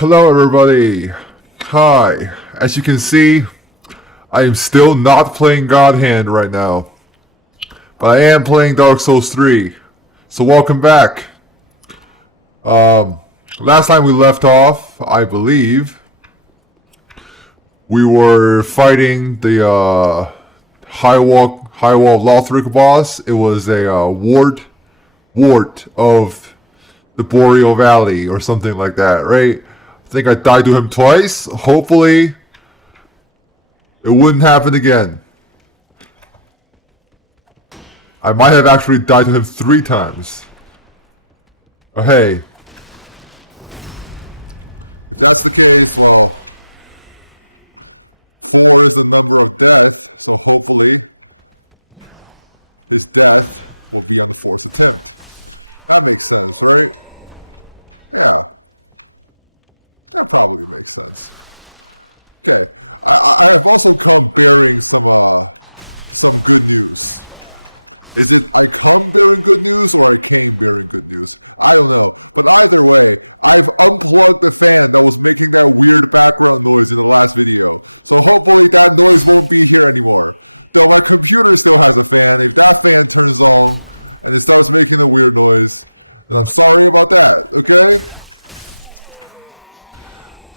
Hello everybody! Hi. As you can see, I am still not playing God Hand right now. But I am playing Dark Souls 3. So welcome back. Last time we left off, I believe, we were fighting the High Wall of Lothric boss. It was a wart of the Boreal Valley or something like that, right? I think I died to him twice. Hopefully, it wouldn't happen again. I might have actually died to him 3 times. Oh, hey.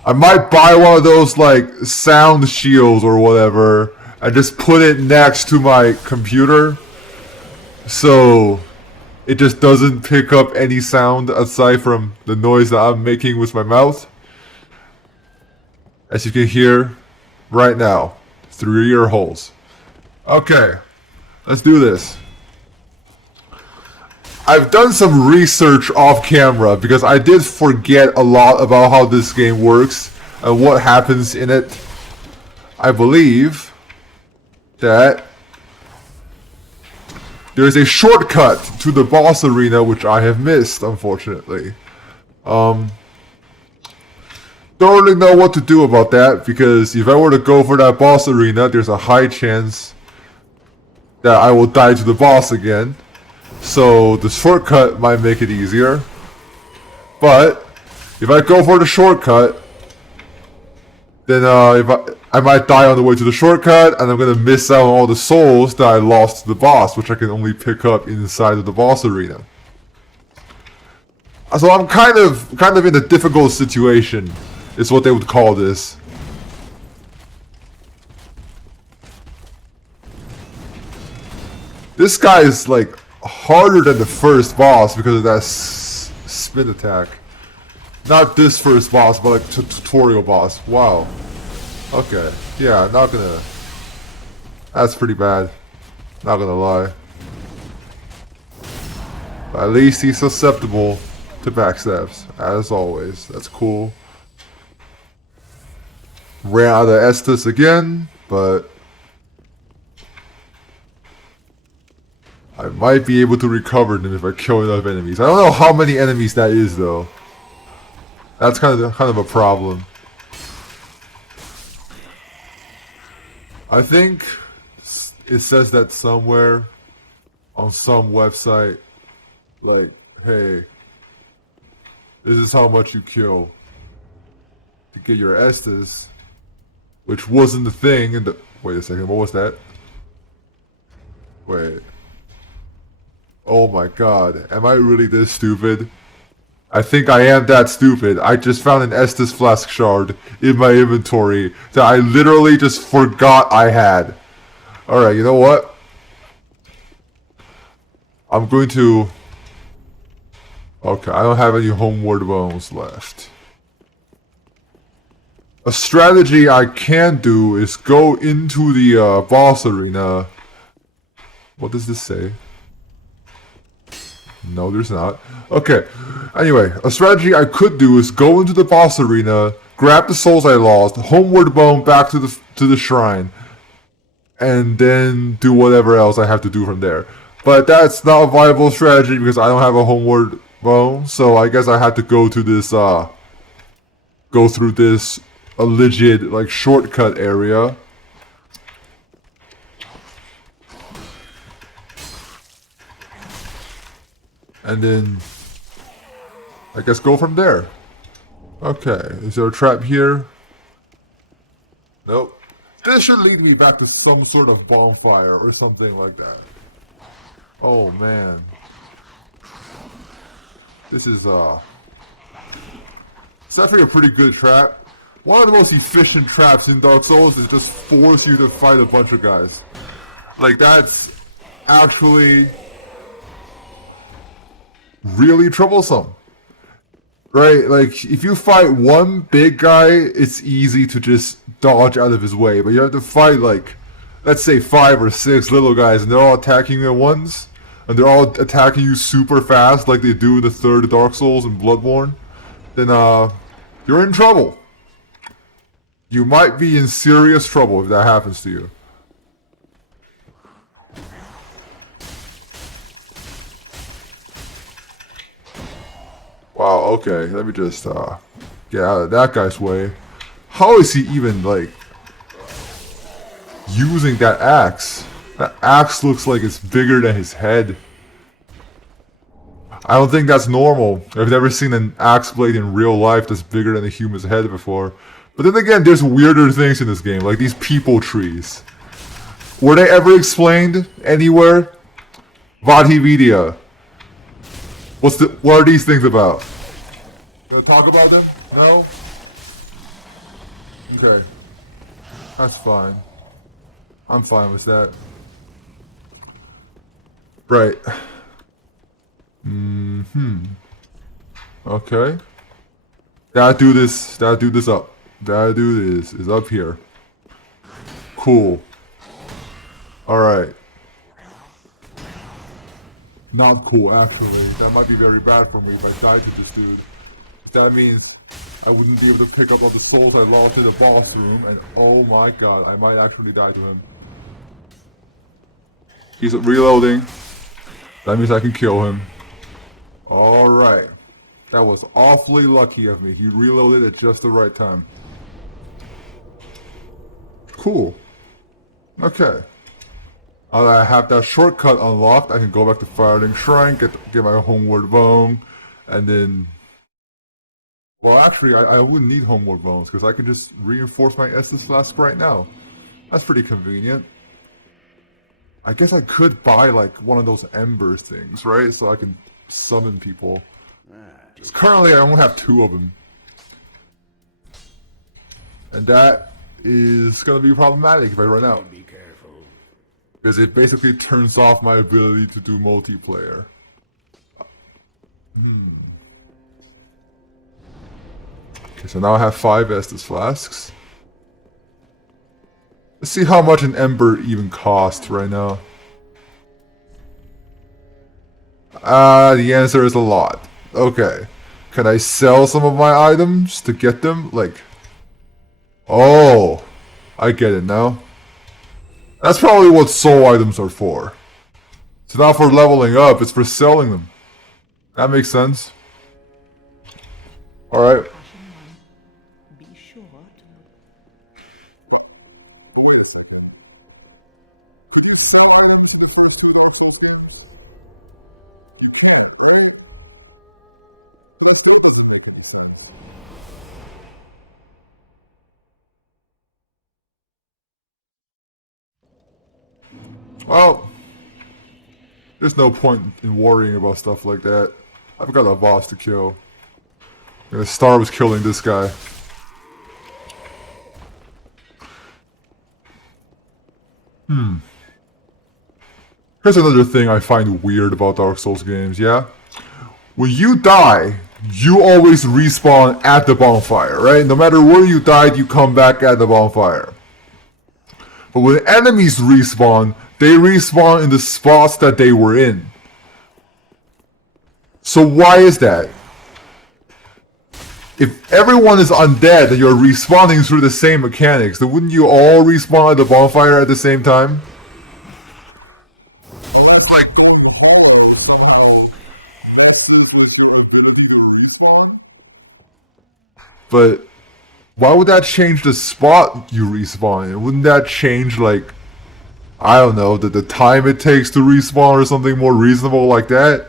I might buy one of those, like, sound shields or whatever, and just put it next to my computer, so it just doesn't pick up any sound aside from the noise that I'm making with my mouth. As you can hear right now, through your ear holes. Okay, let's do this. I've done some research off camera because I did forget a lot about how this game works and what happens in it. I believe that there's a shortcut to the boss arena which I have missed, unfortunately. Don't really know what to do about that because if I were to go for that boss arena, there's a high chance that I will die to the boss again. So the shortcut might make it easier. But if I go for the shortcut, then I might die on the way to the shortcut, and I'm gonna miss out on all the souls that I lost to the boss, which I can only pick up inside of the boss arena. So I'm kind of in a difficult situation, is what they would call this. This guy is like harder than the first boss because of that spin attack. Not this first boss, but like tutorial boss. Wow. Okay. Yeah, not gonna. That's pretty bad. Not gonna lie. But at least he's susceptible to backstabs, as always. That's cool. Ran out of Estus again, but I might be able to recover them if I kill enough enemies. I don't know how many enemies that is, though. That's kind of a problem. I think it says that somewhere on some website, like, hey, this is how much you kill to get your Estus, which wasn't the thing in the... Wait a second, what was that? Wait. Oh my god, am I really this stupid? I think I am that stupid. I just found an Estus Flask shard in my inventory that I literally just forgot I had. Alright, you know what? I'm going to... Okay, I don't have any homeward bones left. A strategy I can do is go into the boss arena. What does this say? No, there's not. Okay. Anyway, a strategy I could do is go into the boss arena, grab the souls I lost, homeward bone back to the shrine, and then do whatever else I have to do from there. But that's not a viable strategy because I don't have a homeward bone, so I guess I have to go to this go through this alleged like shortcut area. And then I guess go from there. Okay, is there a trap here? Nope. This should lead me back to some sort of bonfire or something like that. Oh man. This is it's definitely a pretty good trap. One of the most efficient traps in Dark Souls is just force you to fight a bunch of guys. Like that's actually really troublesome. Right? Like if you fight one big guy, it's easy to just dodge out of his way. But you have to fight like let's say 5 or 6 little guys and they're all attacking you at once. And they're all attacking you super fast like they do in the third Dark Souls and Bloodborne. Then you're in trouble. You might be in serious trouble if that happens to you. Wow, okay, let me just get out of that guy's way. How is he even like using that axe? That axe looks like it's bigger than his head. I don't think that's normal. I've never seen an axe blade in real life that's bigger than a human's head before. But then again, there's weirder things in this game, like these people trees. Were they ever explained anywhere? Vatividia. What are these things about? Can I talk about them? No? Okay. That's fine. I'm fine with that. Right. Okay. That dude is up. That dude is up here. Cool. Alright. Not cool, actually. That might be very bad for me if I died to this dude. That means I wouldn't be able to pick up all the souls I lost in the boss room, and oh my god, I might actually die to him. He's reloading. That means I can kill him. Alright. That was awfully lucky of me. He reloaded at just the right time. Cool. Okay. Now that I have that shortcut unlocked, I can go back to Firelink Shrine, get my homeward bone, and then... Well, actually, I wouldn't need homeward bones, because I can just reinforce my Estus Flask right now. That's pretty convenient. I guess I could buy, like, one of those Ember things, right? So I can summon people. Because currently I only have 2 of them. And that is going to be problematic if I run out. Be careful. Because it basically turns off my ability to do multiplayer. Okay, so now I have 5 Estus Flasks. Let's see how much an Ember even costs right now. The answer is a lot. Okay. Can I sell some of my items to get them? Like... Oh! I get it now. That's probably what soul items are for. It's not for leveling up, it's for selling them. That makes sense. Alright. Be sure Well, there's no point in worrying about stuff like that. I've got a boss to kill. I'm gonna start with killing this guy. Here's another thing I find weird about Dark Souls games, yeah? When you die, you always respawn at the bonfire, right? No matter where you died, you come back at the bonfire. But when enemies respawn, they respawn in the spots that they were in. So why is that? If everyone is undead and you're respawning through the same mechanics, then wouldn't you all respawn at the bonfire at the same time? But why would that change the spot you respawn in? Wouldn't that change, like, I don't know, the time it takes to respawn or something more reasonable like that?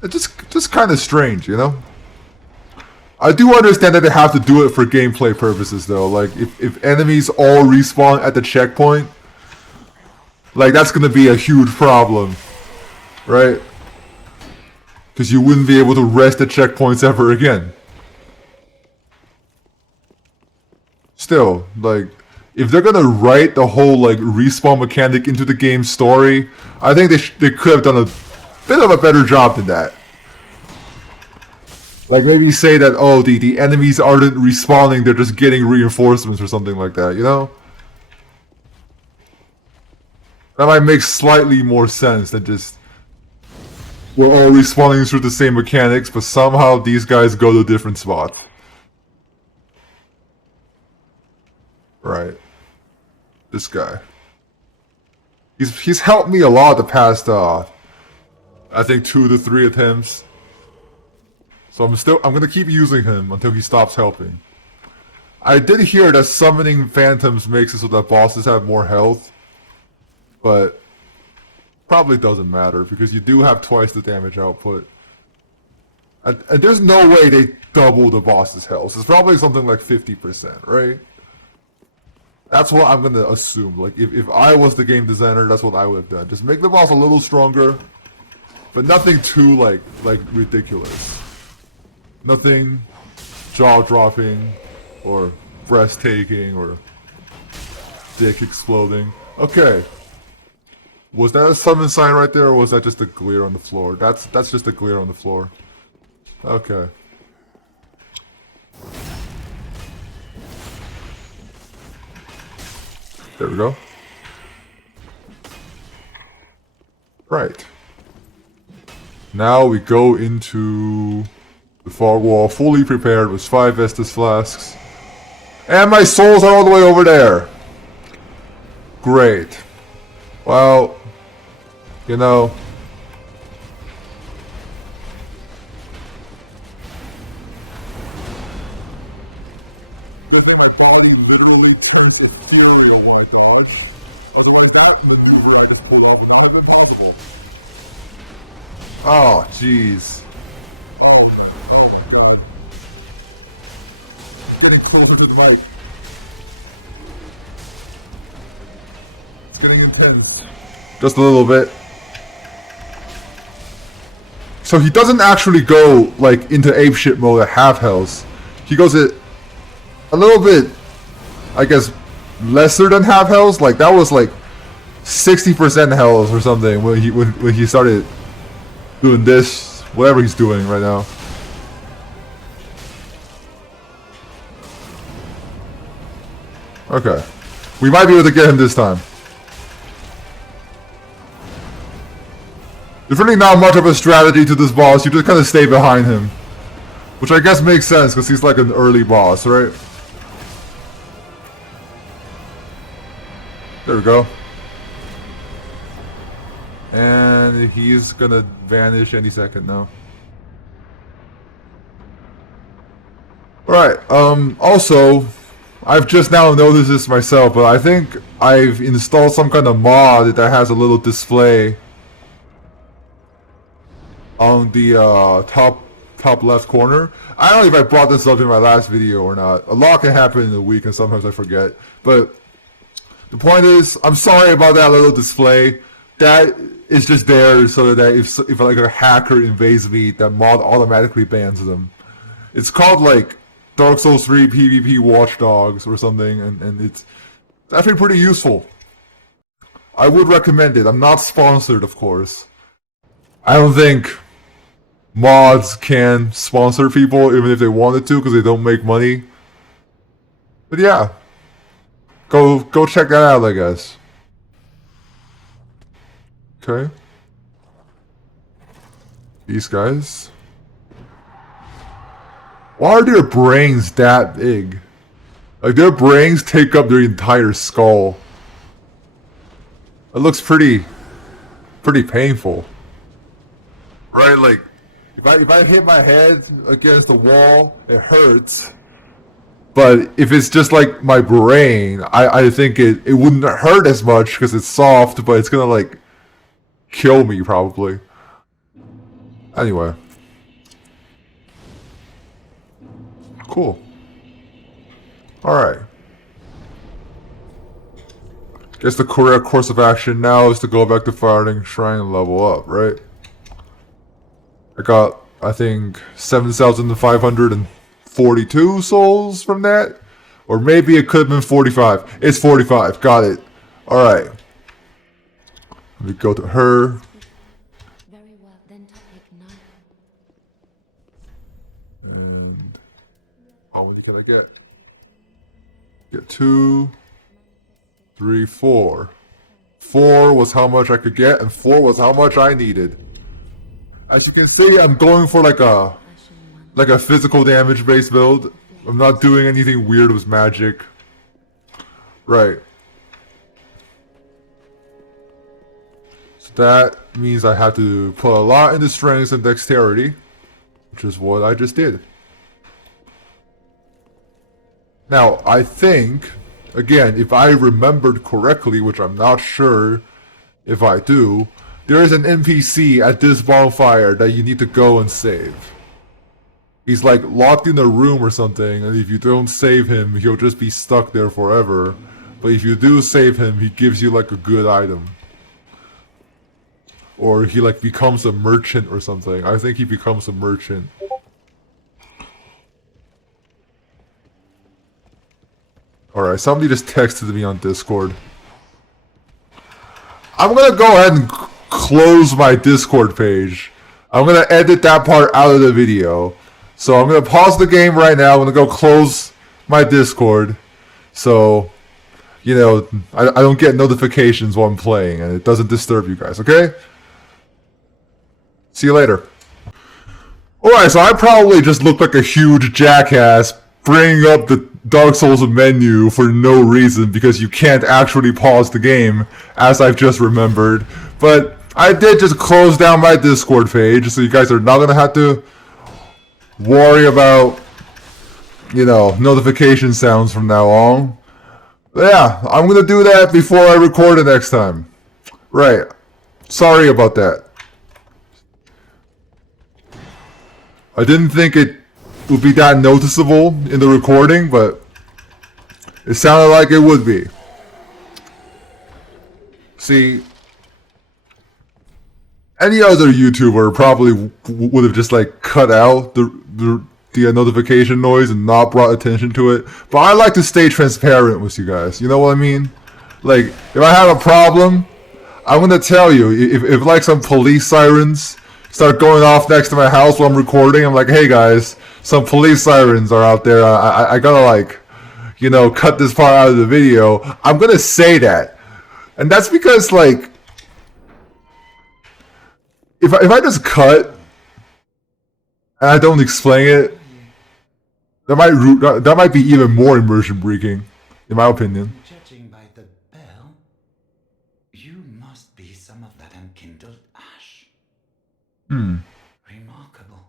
It's just kind of strange, you know? I do understand that they have to do it for gameplay purposes, though. Like, if enemies all respawn at the checkpoint, like, that's gonna be a huge problem, right? Because you wouldn't be able to rest at checkpoints ever again. Still, like, if they're gonna write the whole, like, respawn mechanic into the game's story, I think they could have done a bit of a better job than that. Like, maybe say that, oh, the enemies aren't respawning, they're just getting reinforcements or something like that, you know? That might make slightly more sense than just... we're all respawning through the same mechanics, but somehow these guys go to different spots. Right. This guy. He's helped me a lot the past, I think 2 to 3 attempts. So I'm gonna keep using him until he stops helping. I did hear that summoning phantoms makes it so that bosses have more health, but probably doesn't matter because you do have twice the damage output. And there's no way they double the boss's health. It's probably something like 50%, right? That's what I'm gonna assume. Like, if I was the game designer, that's what I would have done. Just make the boss a little stronger, but nothing too, like ridiculous. Nothing jaw-dropping, or breathtaking, or dick exploding. Okay. Was that a summon sign right there, or was that just a glare on the floor? That's just a glare on the floor. Okay. There we go. Right. Now we go into the fog wall, fully prepared with 5 Estus flasks. And my souls are all the way over there. Great. Well, you know... Oh, jeez. Getting closer to the mic. It's getting intense. Just a little bit. So he doesn't actually go, like, into apeshit mode at half health. He goes at a little bit, I guess, lesser than half health. Like, that was like 60% health or something when he started doing this, whatever he's doing right now. Okay. We might be able to get him this time. There's really not much of a strategy to this boss, you just kind of stay behind him. Which I guess makes sense, because he's like an early boss, right? There we go. And he's gonna vanish any second now. Alright, also, I've just now noticed this myself, but I think I've installed some kind of mod that has a little display on the top left corner. I don't know if I brought this up in my last video or not. A lot can happen in a week and sometimes I forget. But the point is, I'm sorry about that little display. That is just there so that if like a hacker invades me, that mod automatically bans them. It's called like Dark Souls 3 PvP Watchdogs or something, and it's actually pretty useful. I would recommend it. I'm not sponsored, of course. I don't think mods can sponsor people even if they wanted to because they don't make money. But yeah, go check that out, I guess. Okay. These guys. Why are their brains that big? Like, their brains take up their entire skull. It looks pretty painful. Right, like, if I hit my head against the wall, it hurts. But if it's just like my brain, I think it wouldn't hurt as much because it's soft, but it's gonna like kill me probably. Anyway. Cool. Alright. Guess the correct course of action now is to go back to Firing Shrine and level up, right? I got, I think, 7,542 souls from that? Or maybe it could have been 45. It's 45. Got it. Alright. Let me go to her. Very well, then take none. And how many can I get? Get 2, 3, 4. 4 was how much I could get, and 4 was how much I needed. As you can see, I'm going for like a physical damage based build. I'm not doing anything weird with magic. Right. So that means I have to put a lot into strength and dexterity, which is what I just did. Now, I think, again, if I remembered correctly, which I'm not sure if I do, there is an NPC at this bonfire that you need to go and save. He's like locked in a room or something, and if you don't save him, he'll just be stuck there forever. But if you do save him, he gives you like a good item. Or he like becomes a merchant or something. I think he becomes a merchant. Alright, somebody just texted me on Discord. I'm gonna go ahead and close my Discord page. I'm gonna edit that part out of the video. So I'm gonna pause the game right now. I'm gonna go close my Discord. So, you know, I don't get notifications while I'm playing and it doesn't disturb you guys, okay? See you later. Alright, so I probably just look like a huge jackass bringing up the Dark Souls menu for no reason because you can't actually pause the game, as I've just remembered. But I did just close down my Discord page, so you guys are not gonna have to worry about, you know, notification sounds from now on. But yeah, I'm gonna do that before I record it next time. Right. Sorry about that. I didn't think it would be that noticeable in the recording, but it sounded like it would be. See, any other YouTuber probably would have just like cut out the notification noise and not brought attention to it. But I like to stay transparent with you guys. You know what I mean? Like, if I have a problem, I'm gonna tell you. If like some police sirens start going off next to my house while I'm recording, I'm like, hey guys, some police sirens are out there. I gotta like, you know, cut this part out of the video. I'm gonna say that. And that's because like, if I just cut and I don't explain it, that might be even more immersion breaking, in my opinion. Judging by the bell, you must be some of that unkindled ash. Remarkable.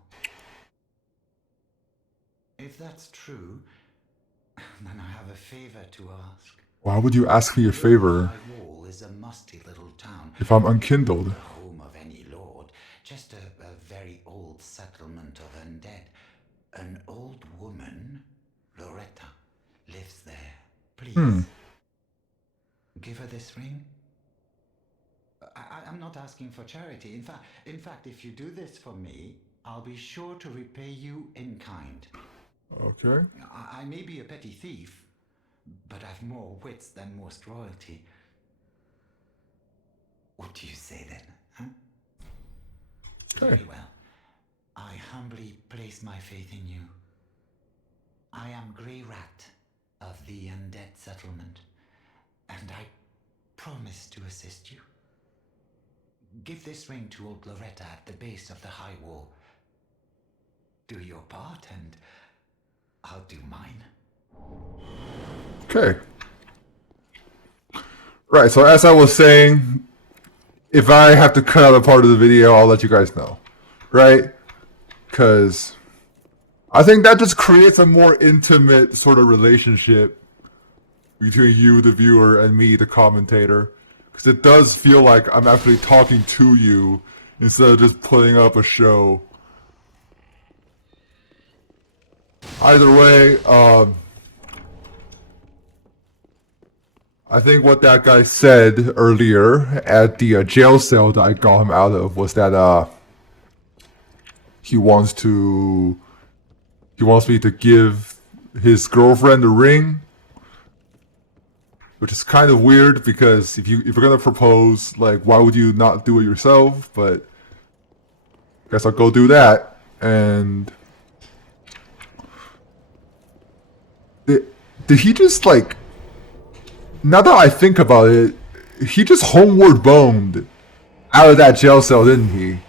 If that's true, then I have a favor to ask. Why would you ask me a favor My wall is a musty little town. if I'm unkindled? Home of any lord, just a very old settlement of undead. An old woman, Loretta, lives there. Please, give her this ring. I'm not asking for charity. In fact, if you do this for me, I'll be sure to repay you in kind. Okay. I may be a petty thief, but I've more wits than most royalty. What do you say then, huh? Very well. I humbly place my faith in you. I am Grey Rat of the Undead Settlement, and I promise to assist you. Give this ring to old Loretta at the base of the high wall. Do your part, and I'll do mine. Okay. Right, so as I was saying, if I have to cut out a part of the video, I'll let you guys know. Right? Because I think that just creates a more intimate sort of relationship between you, the viewer, and me, the commentator. Because it does feel like I'm actually talking to you instead of just putting up a show. Either way, I think what that guy said earlier at the jail cell that I got him out of was that he wants me to give his girlfriend a ring, which is kind of weird because if you're gonna propose, like, why would you not do it yourself? But I guess I'll go do that. And did he just, like, now that I think about it, he just homeward boned out of that jail cell, didn't he?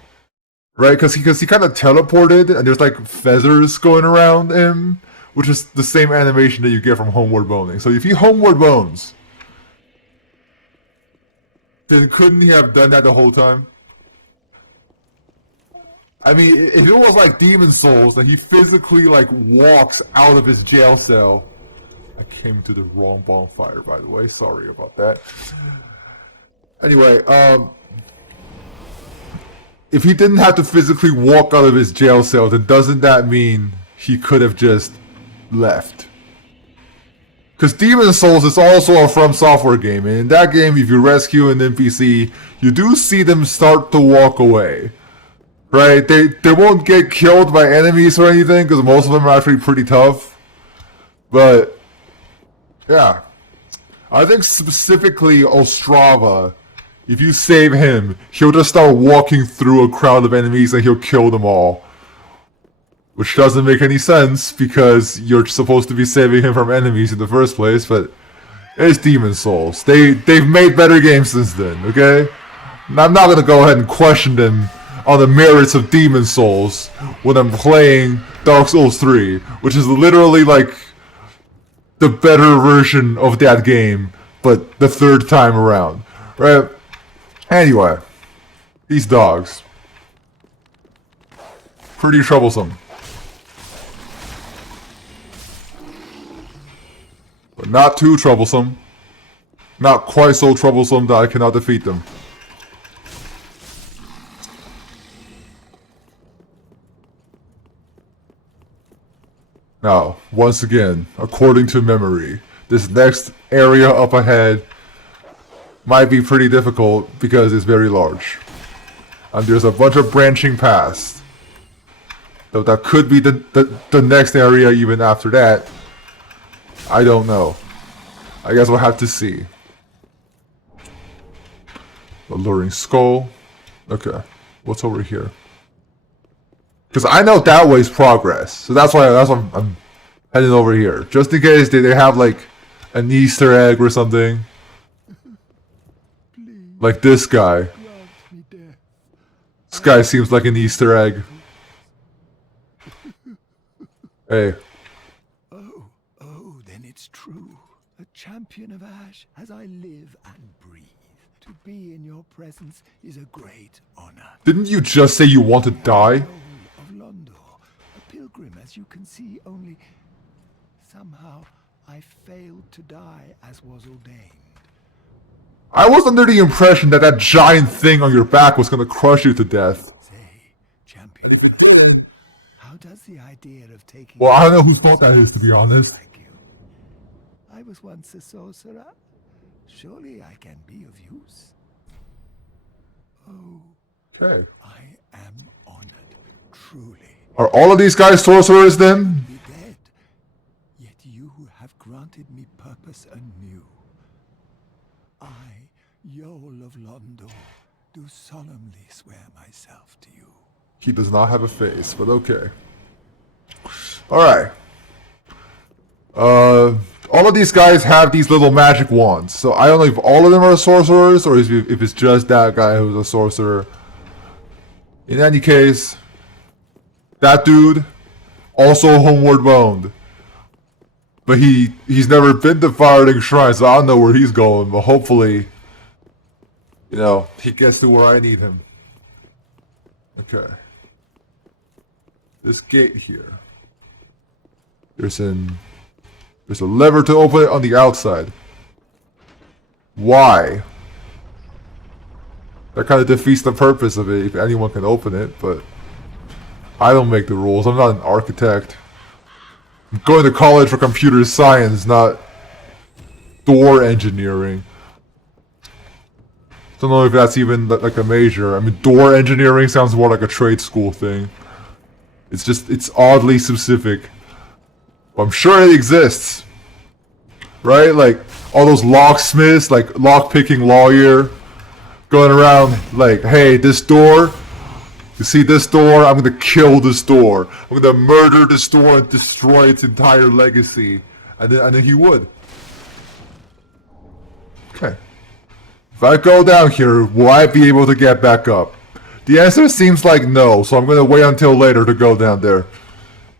Right? Because he kind of teleported, and there's like feathers going around him, which is the same animation that you get from homeward boning. So if he homeward bones, then couldn't he have done that the whole time? I mean, if it was like Demon Souls, that he physically like walks out of his jail cell. I came to the wrong bonfire, by the way. Sorry about that. Anyway, if he didn't have to physically walk out of his jail cell, then doesn't that mean he could have just left? Because Demon Souls is also a From Software game, and in that game, if you rescue an NPC, you do see them start to walk away. Right? They won't get killed by enemies or anything, because most of them are actually pretty tough. But yeah, I think specifically Ostrava, if you save him, he'll just start walking through a crowd of enemies and he'll kill them all. Which doesn't make any sense because you're supposed to be saving him from enemies in the first place, but it's Demon Souls. They've made better games since then, okay? And I'm not gonna go ahead and question them on the merits of Demon Souls when I'm playing Dark Souls 3, which is literally like the better version of that game, but the third time around, right? Anyway, these dogs, pretty troublesome, but not too troublesome, not quite so troublesome that I cannot defeat them. Now, once again, according to memory, this next area up ahead might be pretty difficult because it's very large. And there's a bunch of branching paths. Though that could be the next area even after that. I don't know. I guess we'll have to see. Alluring skull. Okay, what's over here? Because I know that way's progress, so that's why I'm heading over here. Just in case they have like an Easter egg or something. Like this guy. This guy seems like an Easter egg. Hey. Oh, then it's true. A champion of Ash as I live and breathe. To be in your presence is a great honor. Didn't you just say you want to die? A pilgrim, as you can see, only somehow I failed to die as was ordained. I was under the impression that that giant thing on your back was gonna crush you to death. Say, champion of Ash, how does the idea of taking... Well, I don't know whose fault that is, to be honest. Like you? I was once a sorcerer. Surely I can be of use. Oh, Okay. I am honored, truly. Are all of these guys sorcerers then? Be dead, yet you have granted me purpose anew. I, Yol of Londo, do solemnly swear myself to you. He does not have a face, but okay. Alright. All of these guys have these little magic wands, so I don't know if all of them are sorcerers or if it's just that guy who's a sorcerer. In any case, that dude also homeward bound. But he's never been to Firelink Shrine, so I don't know where he's going, but hopefully, you know, he gets to where I need him. Okay. This gate here. There's a lever to open it on the outside. Why? That kind of defeats the purpose of it if anyone can open it, but I don't make the rules. I'm not an architect. I'm going to college for computer science, not door engineering. Don't know if that's even like a major. I mean, door engineering sounds more like a trade school thing. It's oddly specific. But I'm sure it exists. Right? Like, all those locksmiths, like, lock-picking lawyer, going around like, hey, this door, you see this door? I'm gonna kill this door. I'm gonna murder this door and destroy its entire legacy. And then he would. Okay. If I go down here, will I be able to get back up? The answer seems like no, so I'm gonna wait until later to go down there.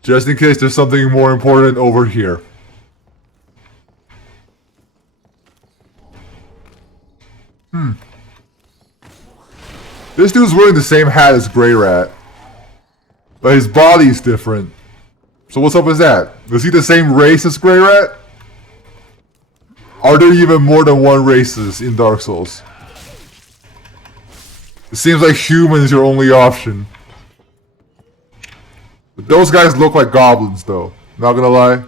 Just in case there's something more important over here. This dude's wearing the same hat as Grey Rat. But his body's different. So what's up with that? Is he the same race as Grey Rat? Are there even more than one races in Dark Souls? It seems like human is your only option. But those guys look like goblins, though. Not gonna lie.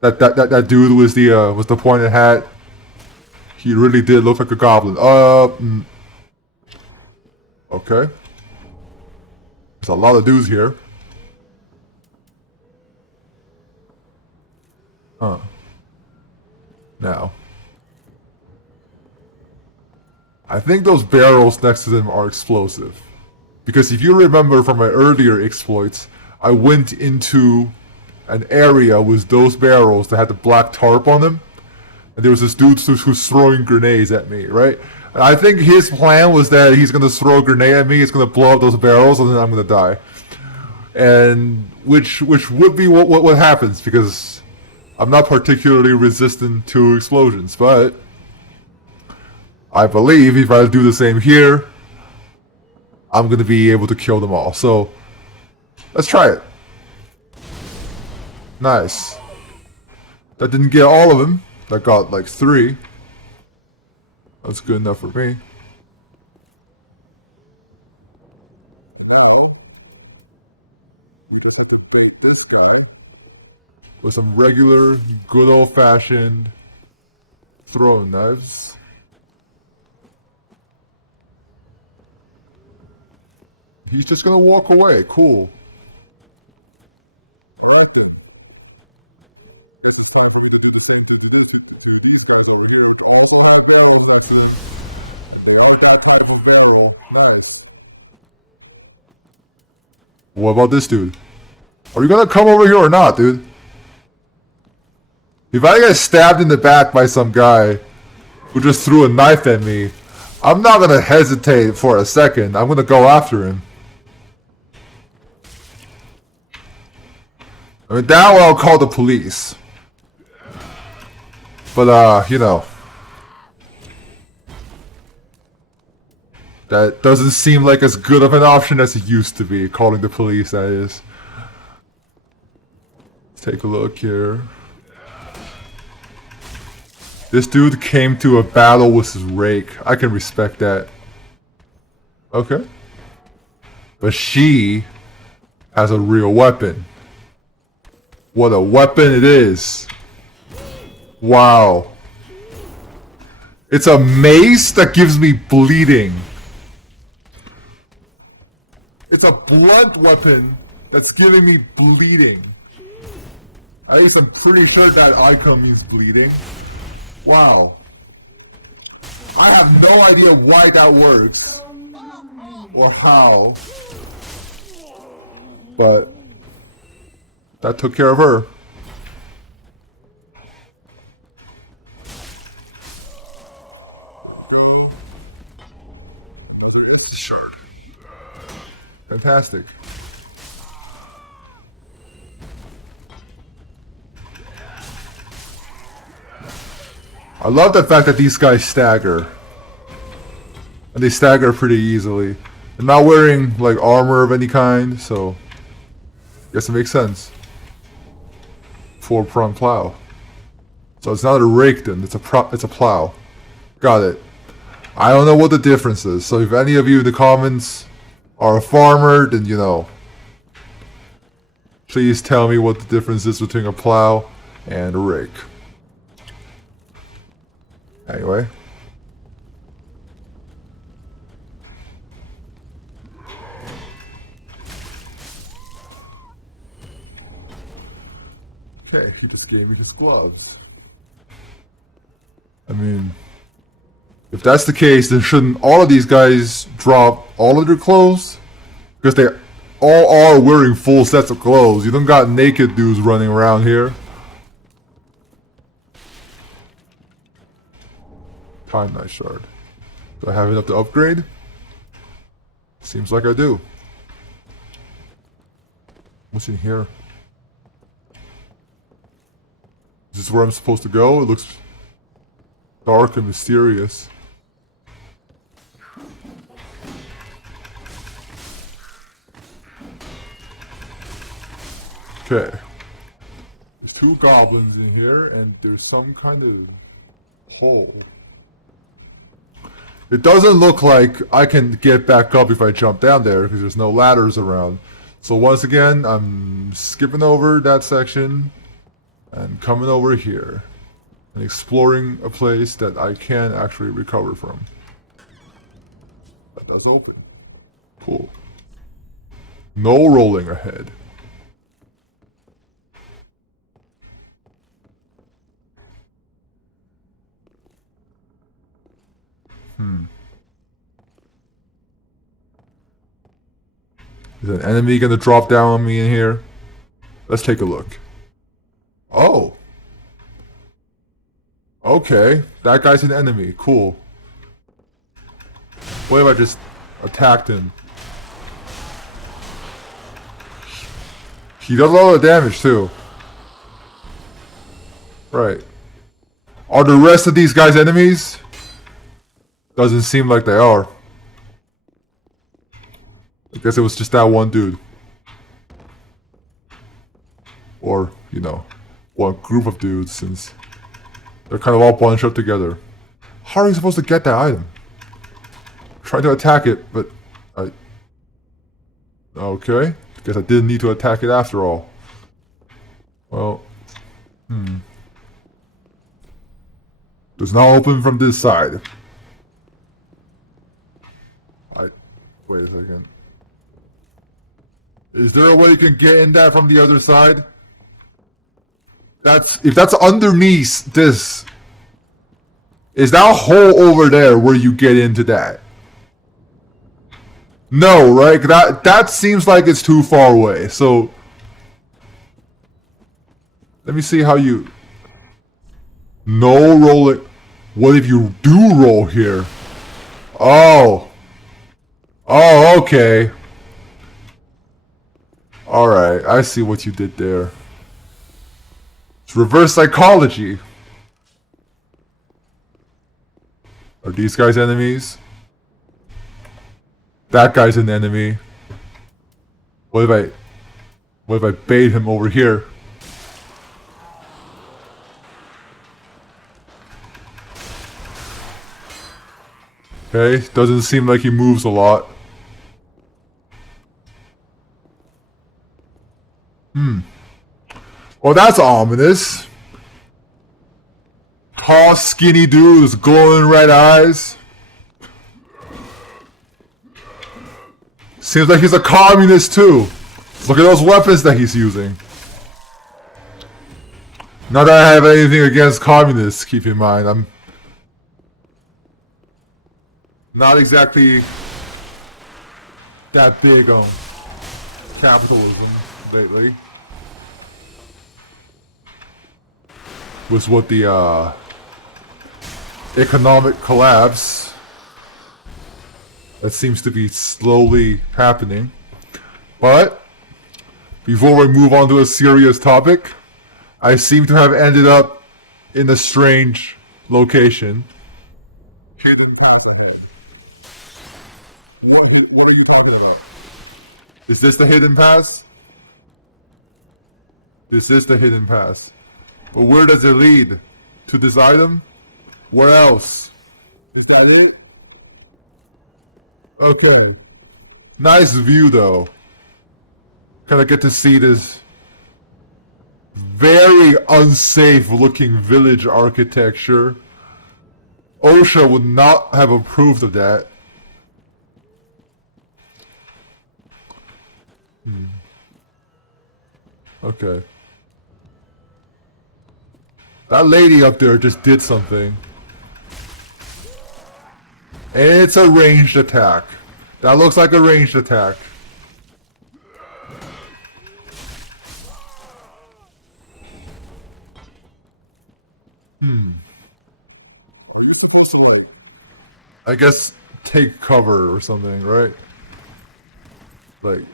That dude was the pointed hat. He really did look like a goblin. Okay. There's a lot of dudes here. Huh. Now. I think those barrels next to them are explosive. Because if you remember from my earlier exploits, I went into an area with those barrels that had the black tarp on them. And there was this dude who's throwing grenades at me, right? And I think his plan was that he's gonna throw a grenade at me, it's gonna blow up those barrels, and then I'm gonna die. And which would be what happens, because I'm not particularly resistant to explosions, but I believe if I do the same here, I'm gonna be able to kill them all. So let's try it. Nice. That didn't get all of them. That got like 3. That's good enough for me. Now, we just have to bait this guy with some regular, good old-fashioned throwing knives. He's just gonna walk away. Cool. What about this dude? Are you gonna come over here or not, dude? If I get stabbed in the back by some guy who just threw a knife at me, I'm not gonna hesitate for a second. I'm gonna go after him. I mean, that one I'll call the police. But, you know. That doesn't seem like as good of an option as it used to be, calling the police, that is. Let's take a look here. This dude came to a battle with his rake. I can respect that. Okay. But she has a real weapon. What a weapon it is. Wow. It's a mace that gives me bleeding. It's a blunt weapon that's giving me bleeding. At least I'm pretty sure that icon means bleeding. Wow. I have no idea why that works. Or how. But that took care of her. Sure. Fantastic. I love the fact that these guys stagger. And they stagger pretty easily. They're not wearing like armor of any kind, so I guess it makes sense. 4-pronged plow. So it's not a rake then, it's a plow. Got it. I don't know what the difference is, so if any of you in the comments are a farmer, then you know. Please tell me what the difference is between a plow and a rake. Anyway. Okay, he just gave me his gloves. I mean, if that's the case, then shouldn't all of these guys drop all of their clothes? Because they all are wearing full sets of clothes. You don't got naked dudes running around here. Time Knight Shard. Do I have enough to upgrade? Seems like I do. What's in here? Is this where I'm supposed to go? It looks dark and mysterious. Okay. There's 2 goblins in here, and there's some kind of hole. It doesn't look like I can get back up if I jump down there, because there's no ladders around. So once again, I'm skipping over that section and coming over here and exploring a place that I can actually recover from. That does open. Cool. No rolling ahead. Is an enemy gonna drop down on me in here? Let's take a look. Oh. Okay, that guy's an enemy. Cool. What if I just attacked him? He does a lot of damage too. Right. Are the rest of these guys enemies? Doesn't seem like they are. I guess it was just that one dude. Or, you know, one group of dudes, since they're kind of all bunched up together. How are you supposed to get that item? I'm trying to attack it, but I... Okay. Guess I didn't need to attack it after all. Well... Does not open from this side. Wait a second. Is there a way you can get in that from the other side? If that's underneath this, is that hole over there where you get into that? No, right? That seems like it's too far away. So let me see how you. No rolling. What if you do roll here? Oh. Oh, okay. Alright, I see what you did there. It's reverse psychology. Are these guys enemies? That guy's an enemy. What if I bait him over here? Okay, doesn't seem like he moves a lot. Well, that's ominous. Tall, skinny dude with glowing red eyes. Seems like he's a communist too. Look at those weapons that he's using. Not that I have anything against communists, keep in mind. I'm not exactly that big on capitalism lately. Was what the economic collapse that seems to be slowly happening. But before we move on to a serious topic, I seem to have ended up in a strange location. Hidden path ahead. What are you talking about? Is this the hidden pass? This is the hidden pass. But where does it lead? To this item? Where else? Is that it? Okay. Nice view though. Kinda get to see this very unsafe looking village architecture. OSHA would not have approved of that. Okay. That lady up there just did something. And it's a ranged attack. That looks like a ranged attack. I guess take cover or something, right? Like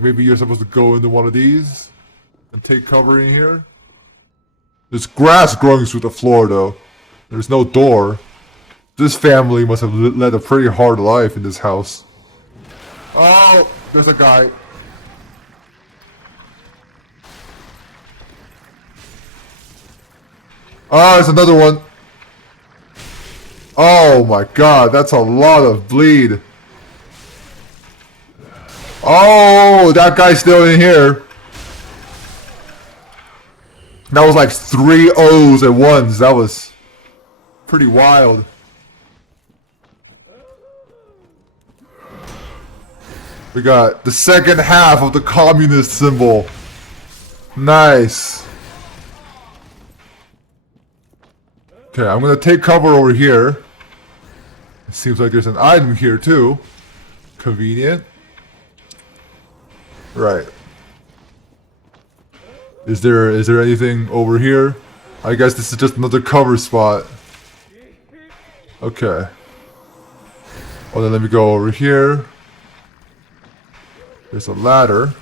maybe you're supposed to go into one of these and take cover in here. There's grass growing through the floor though. There's no door. This family must have led a pretty hard life in this house. Oh, there's a guy. Oh, there's another one. Oh my god, that's a lot of bleed. Oh, that guy's still in here. That was like 3 O's at once. That was pretty wild. We got the second half of the communist symbol. Nice. Okay, I'm gonna take cover over here. It seems like there's an item here too. Convenient. Right. Is there anything over here? I guess this is just another cover spot. Okay. Oh, then let me go over here. There's a ladder,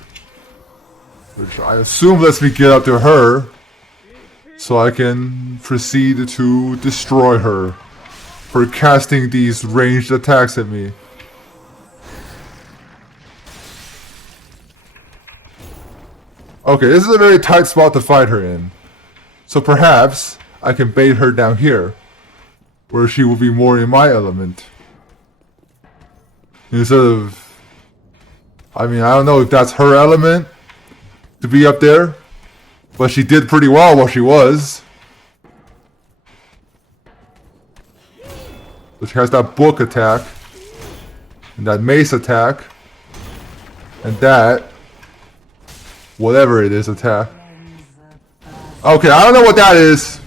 which I assume lets me get up to her, so I can proceed to destroy her for casting these ranged attacks at me. Okay, this is a very tight spot to fight her in. So perhaps I can bait her down here, where she will be more in my element. Instead of... I mean, I don't know if that's her element to be up there, but she did pretty well while she was. So she has that book attack, and that mace attack, and that... whatever it is, attack. Okay, I don't know what that is.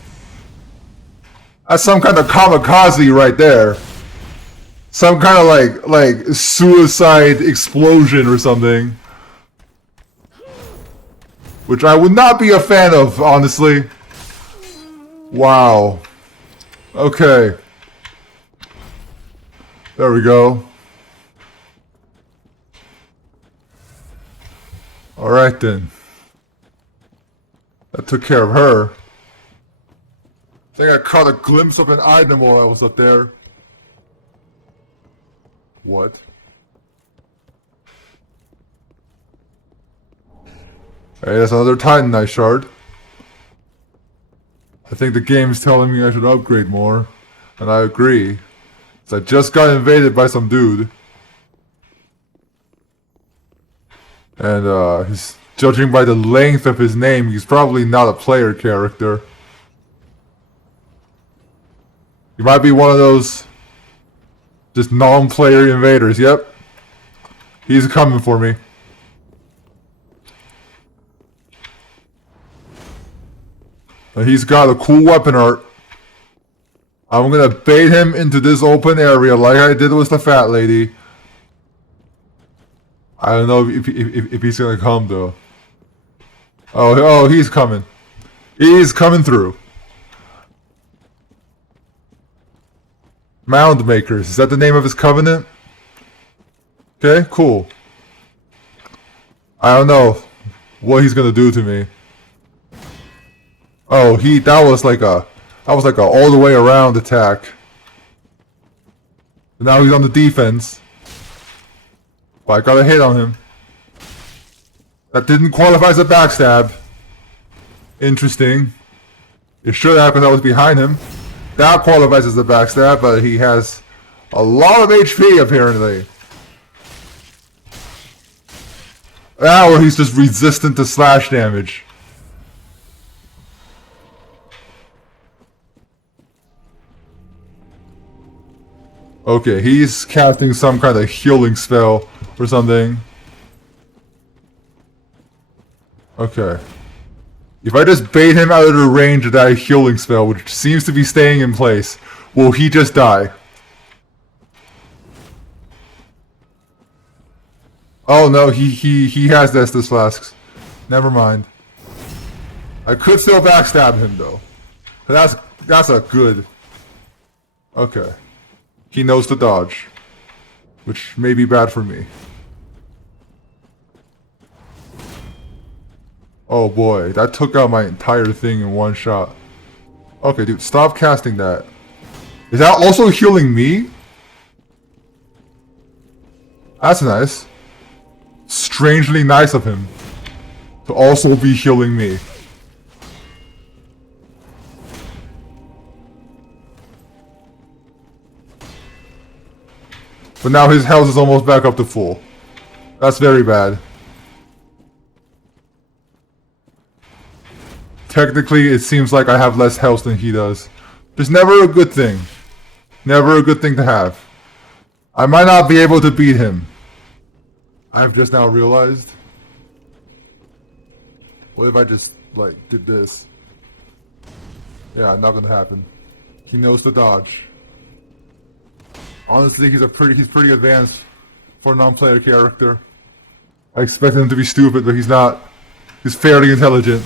That's some kind of kamikaze right there. Some kind of like suicide explosion or something. Which I would not be a fan of, honestly. Wow. Okay. There we go. Alright then. That took care of her. I think I caught a glimpse of an item while I was up there. What? Hey, that's another Titanite shard. I think the game's telling me I should upgrade more. And I agree. 'Cause I just got invaded by some dude. And he's judging by the length of his name, he's probably not a player character. He might be one of those just non-player invaders. Yep. He's coming for me. And he's got a cool weapon art. I'm gonna bait him into this open area like I did with the fat lady. I don't know if he's gonna come though. Oh, he's coming. He's coming through. Mound Makers, is that the name of his covenant? Okay, cool. I don't know what he's gonna do to me. Oh, that was like a all the way around attack. Now he's on the defense. But I got a hit on him. That didn't qualify as a backstab. Interesting. It should have because I was behind him. That qualifies as a backstab, but he has a lot of HP apparently. Ah, or he's just resistant to slash damage. Okay, he's casting some kind of healing spell or something. Okay. If I just bait him out of the range of that healing spell, which seems to be staying in place, will he just die? Oh no, he has Estus flasks. Never mind. I could still backstab him though. That's a good. Okay. He knows to dodge, which may be bad for me. Oh boy, that took out my entire thing in one shot. Okay, dude, stop casting that. Is that also healing me? That's nice. Strangely nice of him to also be healing me. But now his health is almost back up to full. That's very bad. Technically, it seems like I have less health than he does. It's never a good thing. Never a good thing to have. I might not be able to beat him. I've just now realized. What if I just, like, did this? Yeah, not gonna happen. He knows to dodge. Honestly, he's pretty advanced for a non-player character. I expected him to be stupid, but he's not. He's fairly intelligent.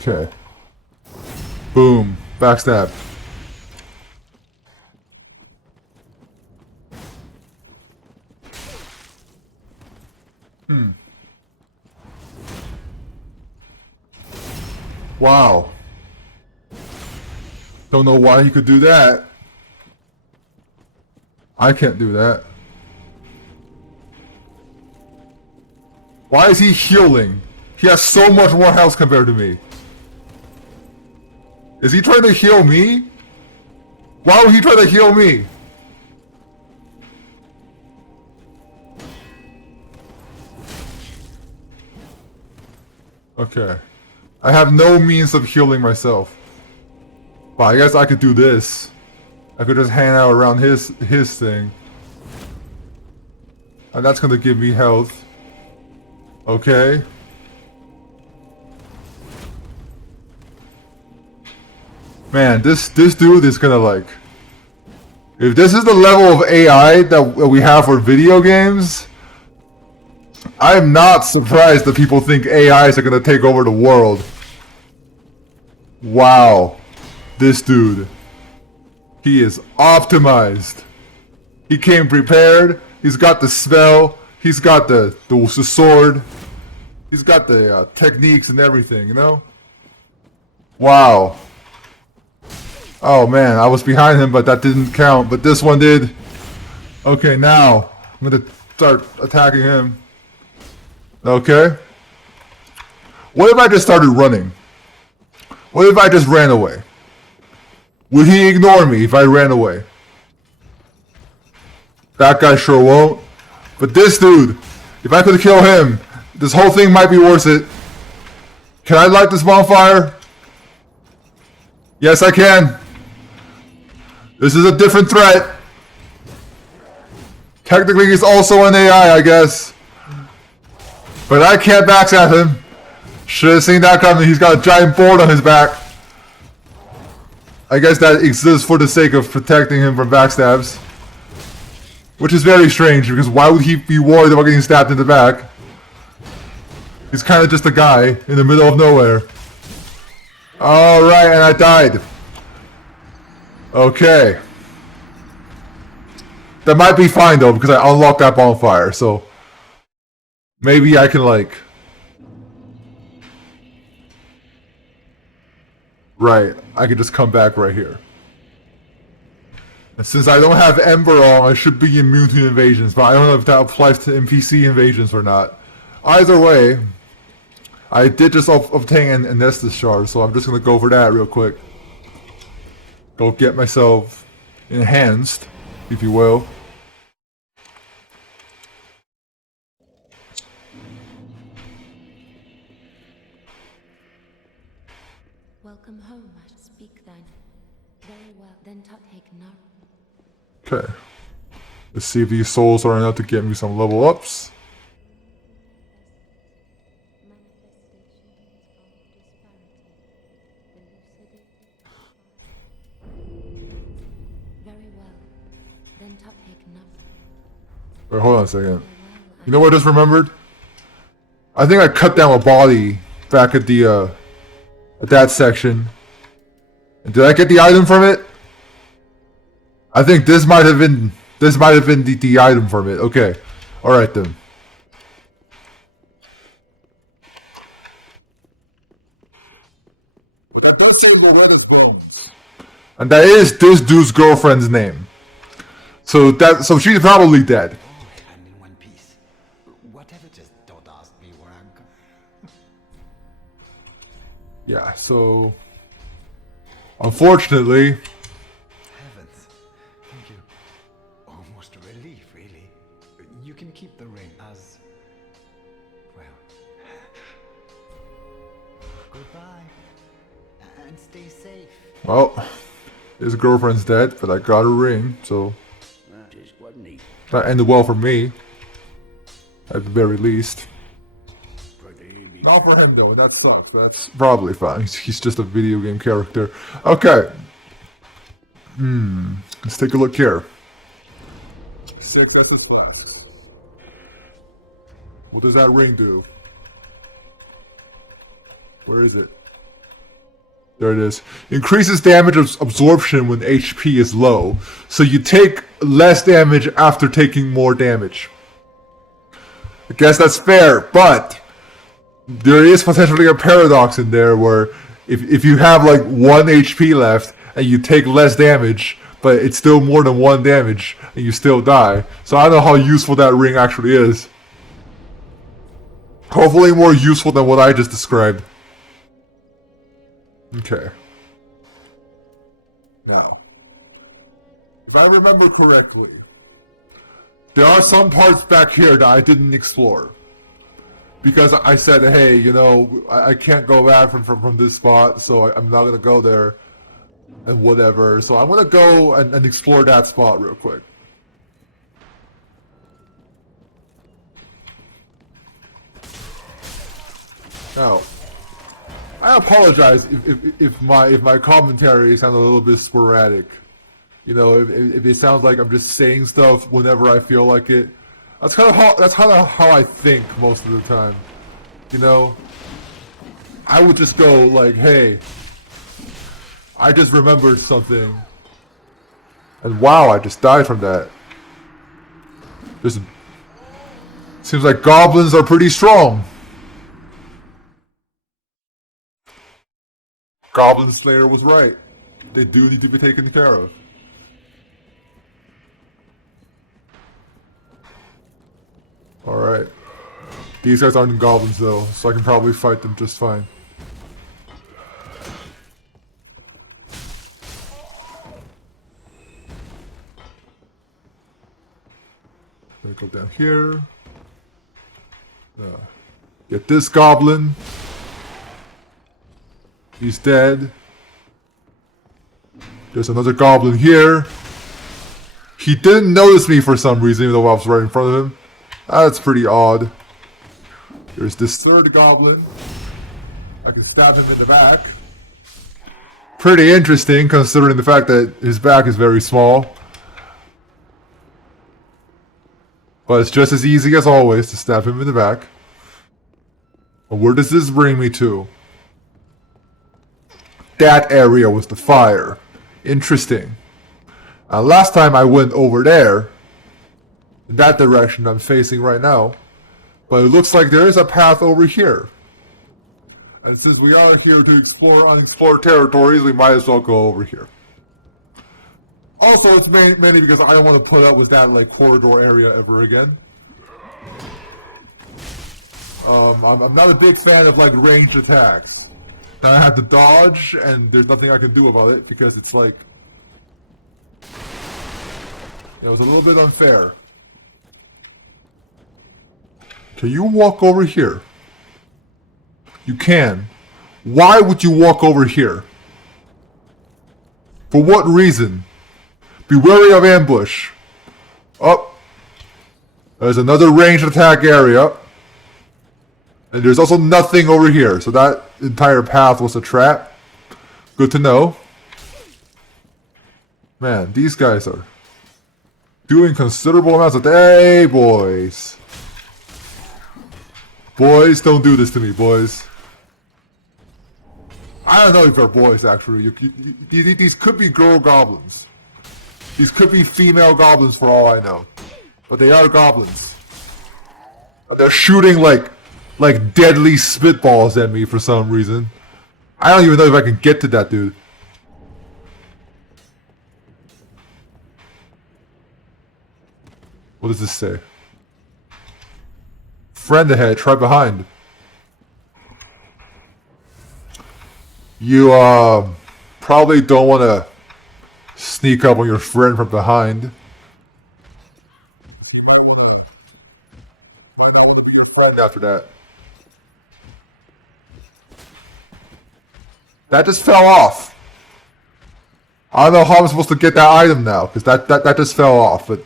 Okay. Boom. Backstab. Wow. Don't know why he could do that. I can't do that. Why is he healing? He has so much more health compared to me. Is he trying to heal me? Why would he try to heal me? Okay. I have no means of healing myself. But I guess I could do this. I could just hang out around his thing. And that's gonna give me health. Okay. Man, this dude is gonna like... If this is the level of AI that we have for video games, I'm not surprised that people think AIs are gonna take over the world. Wow. This dude. He is optimized. He came prepared. He's got the spell. He's got the sword. He's got the techniques and everything, you know? Wow. Oh man, I was behind him, but that didn't count. But this one did. Okay, now I'm gonna start attacking him. Okay. What if I just started running? What if I just ran away? Would he ignore me if I ran away? That guy sure won't. But this dude, if I could kill him, this whole thing might be worth it. Can I light this bonfire? Yes, I can. This is a different threat. Technically, he's also an AI, I guess. But I can't backstab him. Should have seen that coming. He's got a giant board on his back. I guess that exists for the sake of protecting him from backstabs. Which is very strange, because why would he be worried about getting stabbed in the back? He's kind of just a guy in the middle of nowhere. Alright, and I died. Okay. That might be fine though, because I unlocked that bonfire, so... Maybe I can like... Right, I can just come back right here. And since I don't have Ember on, I should be immune to invasions, but I don't know if that applies to NPC invasions or not. Either way, I did just obtain an Estus shard, so I'm just gonna go for that real quick. Go get myself enhanced, if you will. Welcome home. Speak then. Very well. Then take note. Okay. Let's see if these souls are enough to get me some level ups. Very well. Then take note. Wait, hold on a second. You know what I just remembered? I think I cut down a body back at the at that section. And did I get the item from it? I think this might have been the item from it. Okay. Alright then. And that is this dude's girlfriend's name. So she's probably dead. And in one piece. Whatever, just don't ask me where I'm going. Yeah, so unfortunately, Heavens. Thank you. Almost a relief, really. You can keep the ring as... well... Goodbye. And stay safe. well, his girlfriend's dead, but I got a ring, so that ended well for me. At the very least. Not for him though, that sucks. That's probably fine. He's just a video game character. Okay. Let's take a look here. What does that ring do? Where is it? There it is. Increases damage absorption when HP is low. So you take less damage after taking more damage. I guess that's fair, but there is potentially a paradox in there where if you have like 1 HP left and you take less damage, but it's still more than 1 damage and you still die. So I don't know how useful that ring actually is. Hopefully more useful than what I just described. Okay. Now, if I remember correctly, there are some parts back here that I didn't explore. Because I said, hey, you know, I can't go back from this spot, so I'm not going to go there, and whatever. So I'm going to go and explore that spot real quick. Now, I apologize if my commentary sounds a little bit sporadic. You know, if it sounds like I'm just saying stuff whenever I feel like it. That's kind of how I think most of the time. You know, I would just go like, "Hey, I just remembered something," and wow, I just died from that. Seems like goblins are pretty strong. Goblin Slayer was right. They do need to be taken care of. Alright. These guys aren't goblins though, so I can probably fight them just fine. Gonna go down here. Get this goblin. He's dead. There's another goblin here. He didn't notice me for some reason, even though I was right in front of him. That's pretty odd. There's this third goblin. I can stab him in the back. Pretty interesting, considering the fact that his back is very small. But it's just as easy as always to stab him in the back. But where does this bring me to? That area was the fire. Interesting. Last time I went over there, in that direction I'm facing right now, but it looks like there is a path over here. And since we are here to explore unexplored territories, we might as well go over here. Also, it's mainly because I don't want to put up with that like corridor area ever again. I'm not a big fan of like ranged attacks. I have to dodge, and there's nothing I can do about it because it's like It was a little bit unfair. Can you walk over here? You can. Why would you walk over here? For what reason? Be wary of ambush. Oh. There's another ranged attack area. And there's also nothing over here. So that entire path was a trap. Good to know. Man, these guys are doing considerable amounts of... Hey, boys. Boys, don't do this to me, boys. I don't know if they're boys, actually. These could be girl goblins. These could be female goblins for all I know. But they are goblins. They're shooting like deadly spitballs at me for some reason. I don't even know if I can get to that dude. What does this say? Friend ahead, try behind. You probably don't want to sneak up on your friend from behind. After that. That just fell off. I don't know how I'm supposed to get that item now, because that just fell off, but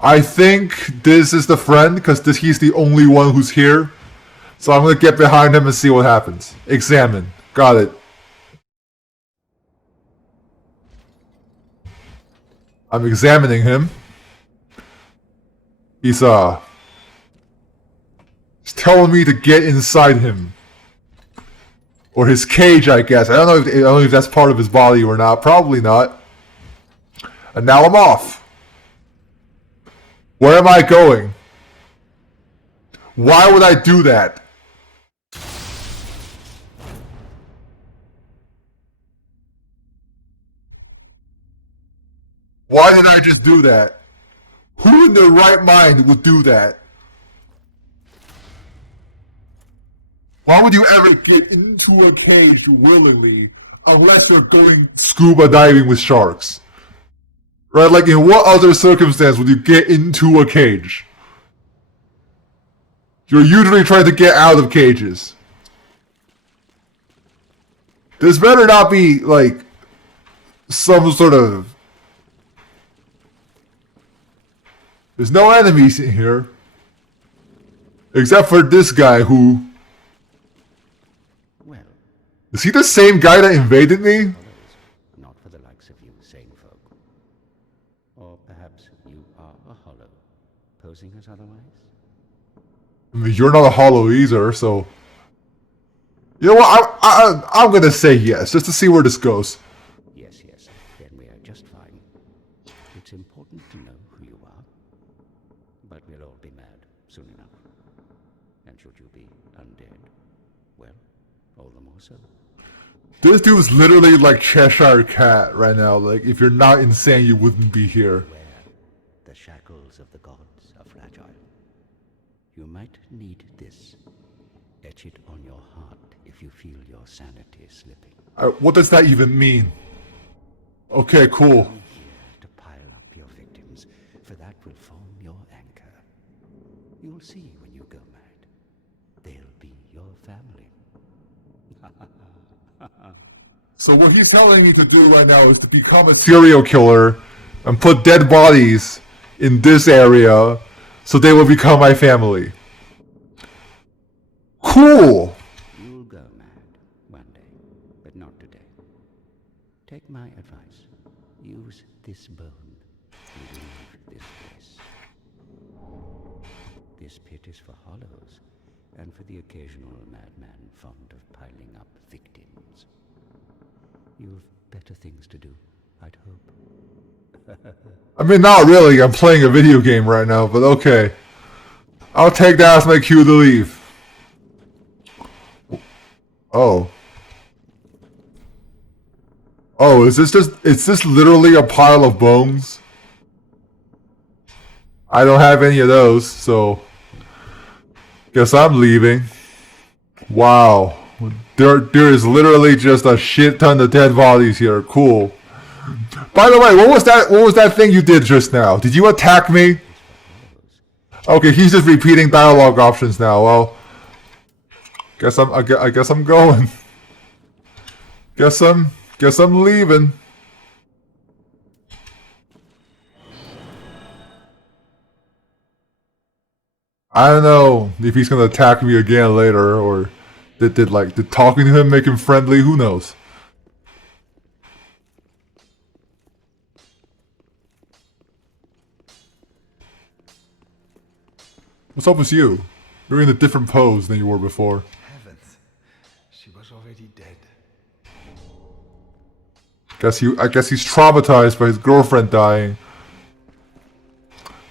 I think this is the friend, because he's the only one who's here. So I'm going to get behind him and see what happens. Examine. Got it. I'm examining him. He's telling me to get inside him. Or his cage, I guess. I don't know if that's part of his body or not. Probably not. And now I'm off. Where am I going? Why would I do that? Why did I just do that? Who in their right mind would do that? Why would you ever get into a cage willingly unless you're going scuba diving with sharks? Right? Like, in what other circumstance would you get into a cage? You're usually trying to get out of cages. This better not be, like, some sort of... There's no enemies in here. Except for this guy who... Well, Is he the same guy that invaded me? not for the likes of you sane folk. Or perhaps you are a hollow, posing as otherwise? I mean, you're not a hollow either, so... You know what, I'm gonna say yes, just to see where this goes. Yes, yes, then we are just fine. It's important to know who you are. But we'll all be mad soon enough. And should you be undead, well, all the more so. This dude's literally like Cheshire Cat right now. Like, if you're not insane, you wouldn't be here. Beware, the shackles of the gods are fragile. You might need this. Etch it on your heart if you feel your sanity slipping. What does that even mean? Okay, cool. Come here to pile up your victims, for that will form your anchor. You'll see when you go mad. They'll be your family. So what he's telling me to do right now is to become a serial killer and put dead bodies in this area so they will become my family. Cool! You'll go mad one day, but not today. Take my advice. Use this bone and leave this place. This pit is for hollows, and for the occasional madman fond of piling up victims. You've better things to do, I'd hope. I mean, not really. I'm playing a video game right now, but okay. I'll take that as my cue to leave. Oh. Oh, is this literally a pile of bones? I don't have any of those, so... Guess I'm leaving. Wow. There is literally just a shit ton of dead bodies here. Cool. By the way, what was that? What was that thing you did just now? Did you attack me? Okay, he's just repeating dialogue options now. Well, I guess I'm going. Guess I'm leaving. I don't know if he's gonna attack me again later, or did talking to him make him friendly? Who knows? What's up with you? You're in a different pose than you were before. Heavens, she was already dead. I guess he's traumatized by his girlfriend dying.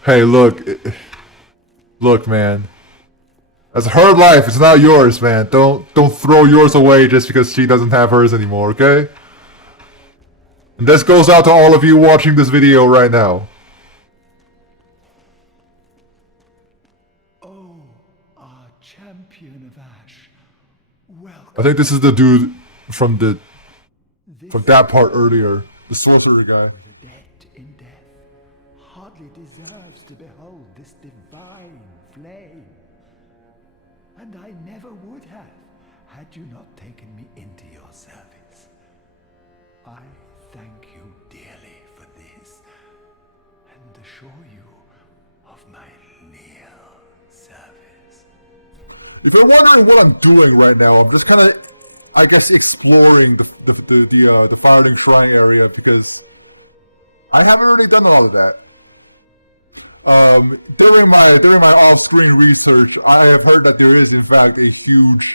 Hey, look, man. That's her life. It's not yours, man. Don't throw yours away just because she doesn't have hers anymore, okay? And this goes out to all of you watching this video right now. Oh, our champion of Ash. Welcome. I think this is the dude from that part earlier, the sorcerer guy. With a debt in death, hardly deserves to behold this divine flame. And I never would have, had you not taken me into your service. I thank you dearly for this, and assure you of my leal service. If you're wondering what I'm doing right now, I'm just kind of, I guess, exploring the firing shrine area because I haven't really done all of that. During my off-screen research, I have heard that there is in fact a huge,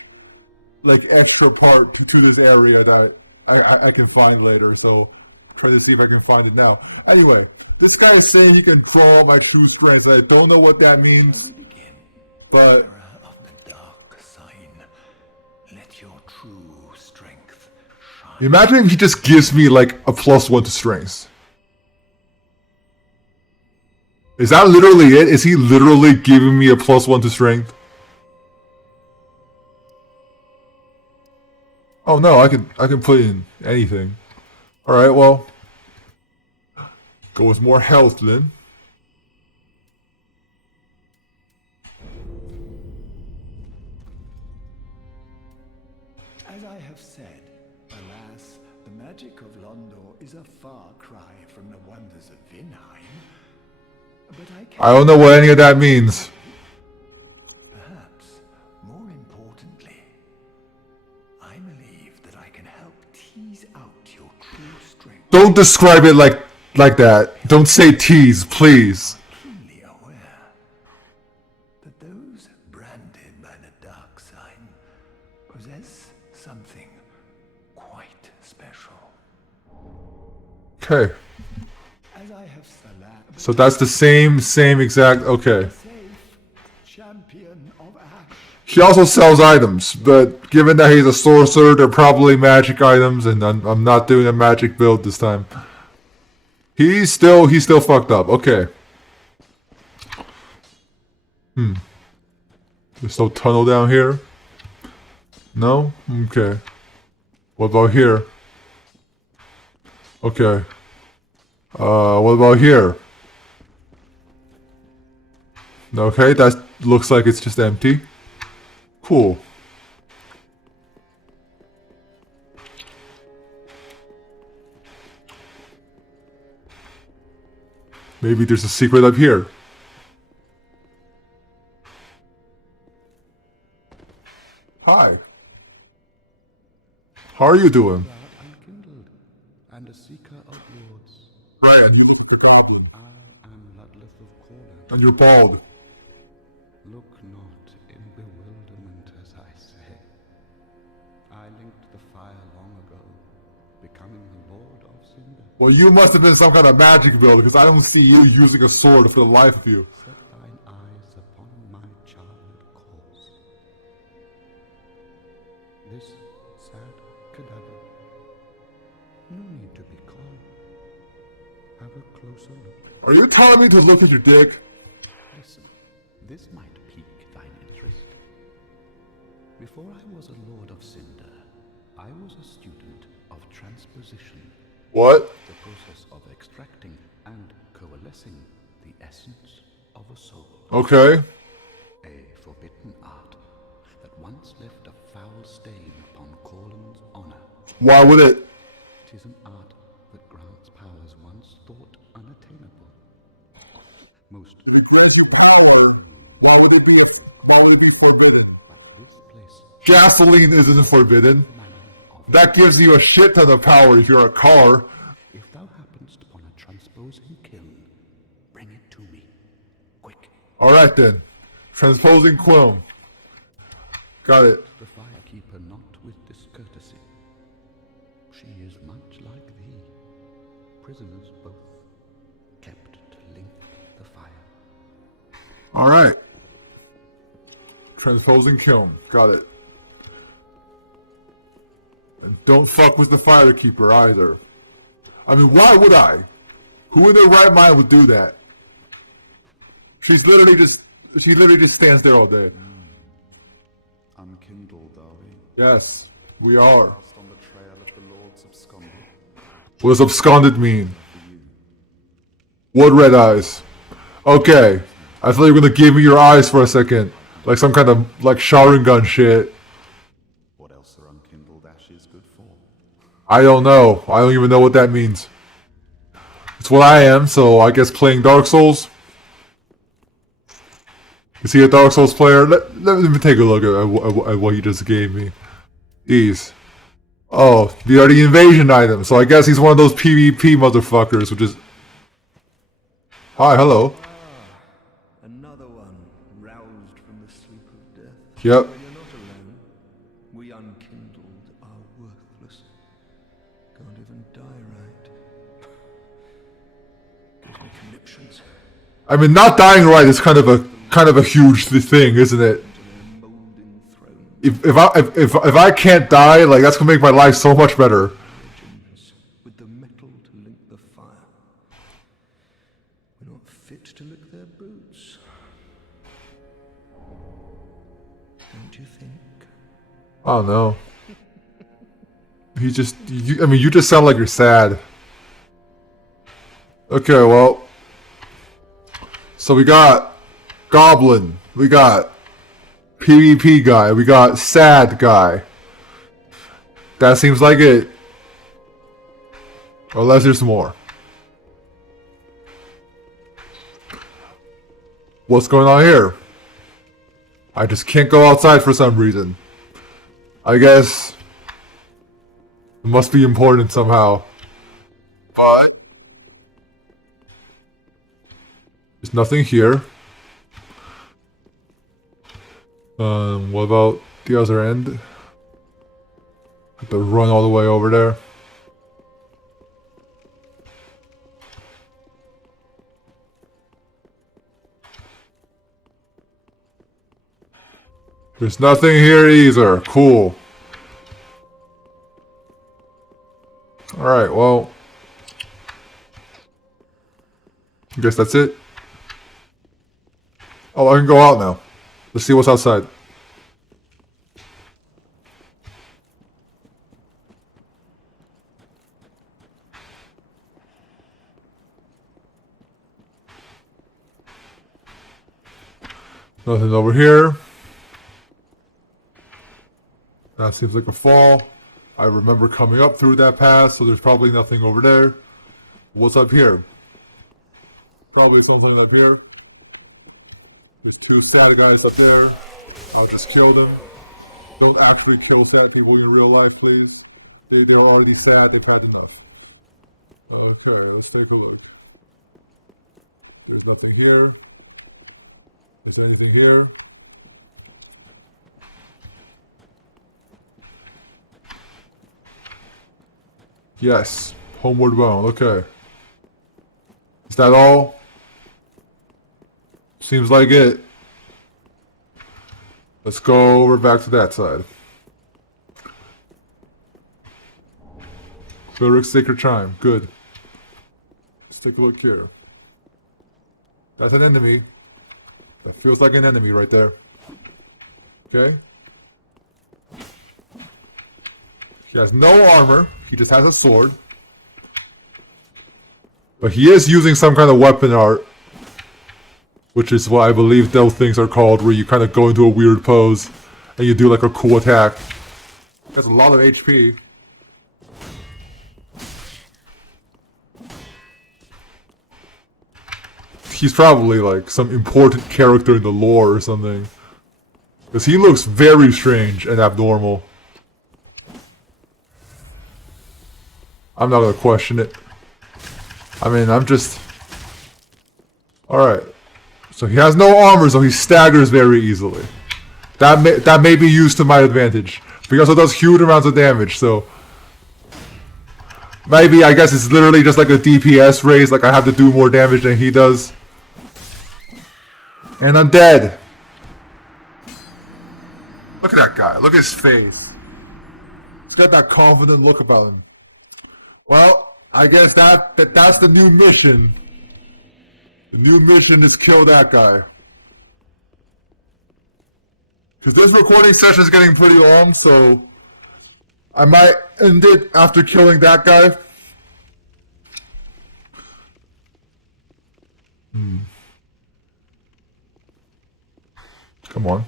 extra part to this area that I can find later. So try to see if I can find it now. Anyway, this guy is saying he can draw all my true strengths. I don't know what that means. Shall we begin? But Bearer of the dark sign, let your true strength shine. imagine if he just gives me a +1 to strength. Is that literally it? Is he literally giving me a +1 to strength? Oh no, I can put in anything. Alright, well. Go with more health then. As I have said, alas, the magic of Londor is a far cry from the wonders of Vinheim. But I don't know what any of that means. perhaps more importantly, I believe that I can help tease out your true strength. Don't describe it like that. Don't say tease, please. Keenly aware that those branded by the dark sign possess something quite special. Okay. As I have So that's the same exact, okay. safe champion of Ash. He also sells items, but given that he's a sorcerer, they're probably magic items, and I'm not doing a magic build this time. He's still fucked up. Okay. There's no tunnel down here. No? Okay. What about here? Okay. What about here? Okay, that looks like it's just empty. Cool. Maybe there's a secret up here. Hi. How are you doing? Unkindled, and a seeker of lords. I am Ludleth of Corland. And you're bald. Look not in bewilderment as I say. I linked the fire long ago, becoming the Lord of Cinder. Well, you must have been some kind of magic builder, because I don't see you using a sword for the life of you. Set thine eyes upon my charmed course. This sad cadaver. No need to be calm. Have a closer look. Are you telling me to look at your dick? Listen, this might pique thine interest. Before I was a Lord of Cinder, I was a student of transposition. What? The process of extracting and coalescing the essence of a soul. Okay. A forbidden art that once left a foul stain upon Corlin's honor. Why would it? It is an art that grants powers once thought unattainable. Most but this place Gasoline isn't forbidden. That gives you a shit ton of power if you're a car. if thou happenest upon a transposing kiln, bring it to me. Quick. Alright then. Transposing quilm. Got it. The firekeeper not with discourtesy. She is much like thee. Prisoners both, kept to link the fire. Alright. Transposing kiln. Got it. And don't fuck with the firekeeper either. I mean, why would I? Who in their right mind would do that? She literally just stands there all day. Unkindled, are we? Yes, we are. Lost on the trail of the Lord's absconded. What does absconded mean? What red eyes? Okay. I thought you were gonna give me your eyes for a second. Like some kind of, like, Sharingan shit. What else are unkindled ashes good for? I don't know. I don't even know what that means. It's what I am, so I guess playing Dark Souls. Is he a Dark Souls player? Let me take a look at what he just gave me. These. Oh, these are the invasion items, so I guess he's one of those PvP motherfuckers, which is... Hi, hello. Another one roused from the sleep of death. Yep. When you're not alone, we unkindled are worthless. Can't even die right. Gives me conniptions. I mean, not dying right is kind of a huge thing, isn't it? Their molding throne If I can't die, like, that's gonna make my life so much better. legends with the metal to link the fire. We're not fit to lick their boots. Don't you think? I don't know. You just sound like you're sad. Okay, well. So we got Goblin. We got PvP guy. We got sad guy. That seems like it. Unless there's more. What's going on here? I just can't go outside for some reason. I guess it must be important somehow. But there's nothing here. What about the other end? Have to run all the way over there. There's nothing here either. Cool. Alright, well. I guess that's it. Oh, I can go out now. Let's see what's outside. Nothing over here. That seems like a fall. I remember coming up through that path, so there's probably nothing over there. What's up here? Probably something up here. There's two sad guys up there. I'll just kill them. Don't actually kill sad people in real life, please. They're already sad, they're kind enough. Okay, let's take a look. There's nothing here. Is there anything here? Yes. Homeward bound, okay. Is that all? Seems like it. Let's go over back to that side. Cleric's Sacred Chime, good. Let's take a look here. That's an enemy. That feels like an enemy right there. Okay. He has no armor. He just has a sword. But he is using some kind of weapon art. Which is what I believe those things are called, where you kind of go into a weird pose and you do like a cool attack. He has a lot of HP. He's probably like some important character in the lore or something. Because he looks very strange and abnormal. I'm not gonna question it. I mean, I'm just... Alright. So he has no armor, so he staggers very easily. That may be used to my advantage. But he also does huge amounts of damage, so... Maybe, I guess it's literally just like a DPS raise, like I have to do more damage than he does. And I'm dead. Look at that guy, look at his face. He's got that confident look about him. Well, I guess that's the new mission. The new mission is kill that guy. Because this recording session is getting pretty long, so I might end it after killing that guy. Come on.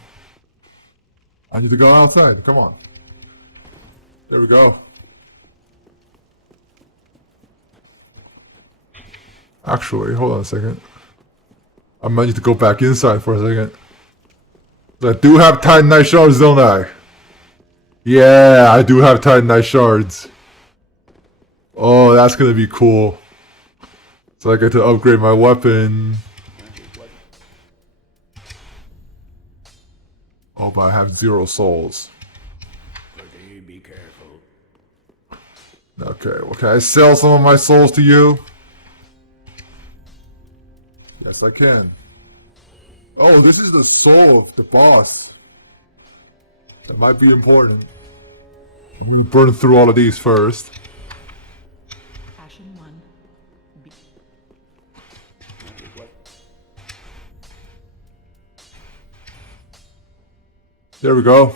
I need to go outside. Come on. There we go. Actually, hold on a second. I might need to go back inside for a second. I do have Titanite shards, don't I? Yeah, I do have Titanite shards. Oh, that's gonna be cool. So I get to upgrade my weapon. Oh, but I have 0 souls. Be careful. Okay, well, can I sell some of my souls to you? Yes, I can. Oh, this is the soul of the boss. That might be important. Burn through all of these first. Passion 1. Be There we go.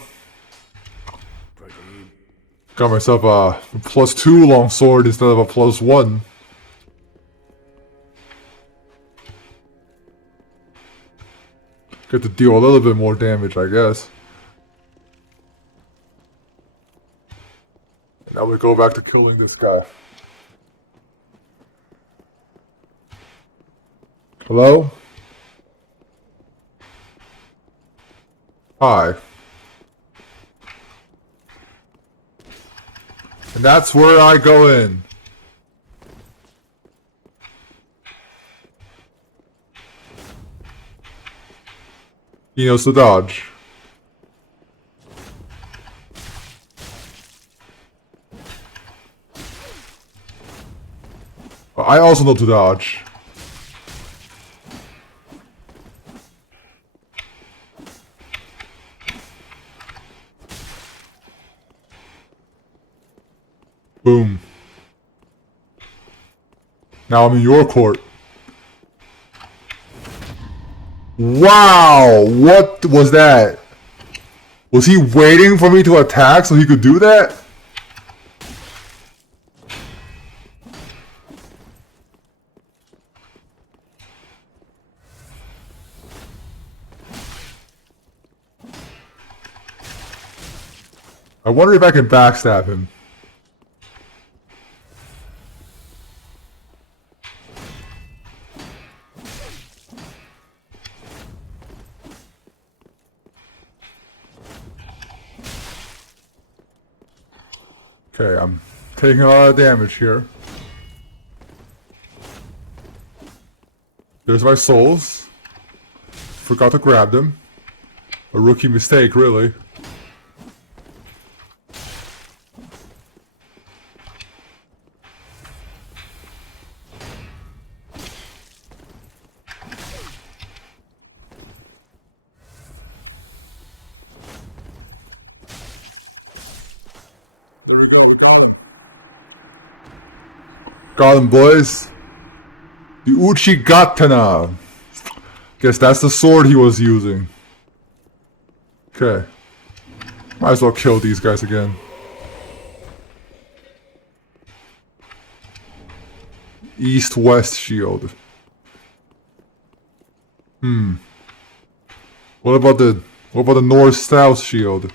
Got myself a +2 longsword instead of a +1. Get to deal a little bit more damage, I guess. And now we go back to killing this guy. Hello? Hi. And that's where I go in. He knows to dodge. But I also know to dodge. Boom. Now I'm in your court. Wow! What was that? Was he waiting for me to attack so he could do that? I wonder if I can backstab him. Okay, I'm taking a lot of damage here. There's my souls. Forgot to grab them. A rookie mistake, really. Got him, boys. The Uchigatana. Guess that's the sword he was using. Okay. Might as well kill these guys again. East-west shield. What about the north-south shield?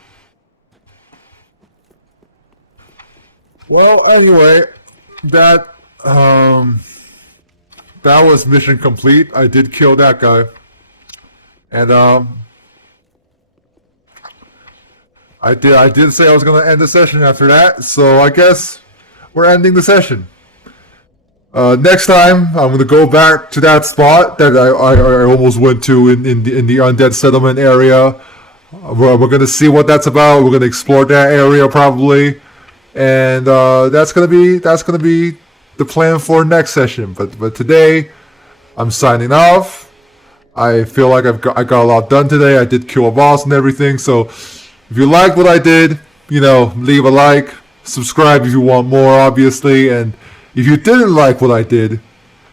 Well, anyway, that was mission complete. I did kill that guy. And I did say I was gonna end the session after that, so I guess we're ending the session. Next time, I'm gonna go back to that spot that I almost went to in the undead settlement area. We're gonna see what that's about. We're gonna explore that area probably, and that's gonna be the plan for next session. But today, I'm signing off. I feel like I got a lot done today. I did kill a boss and everything. So if you liked what I did, leave a like, subscribe if you want more, obviously, and if you didn't like what I did,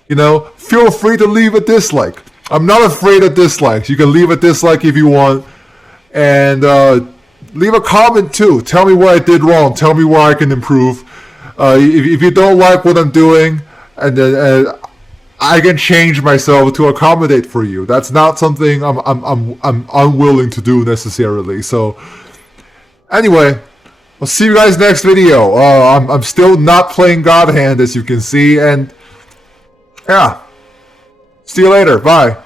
feel free to leave a dislike. I'm not afraid of dislikes. You can leave a dislike if you want, and leave a comment too. Tell me what I did wrong. Tell me where I can improve. If you don't like what I'm doing, and then I can change myself to accommodate for you. That's not something I'm unwilling to do necessarily. So anyway, I'll see you guys next video. I'm still not playing God Hand, as you can see, and yeah. See you later. Bye.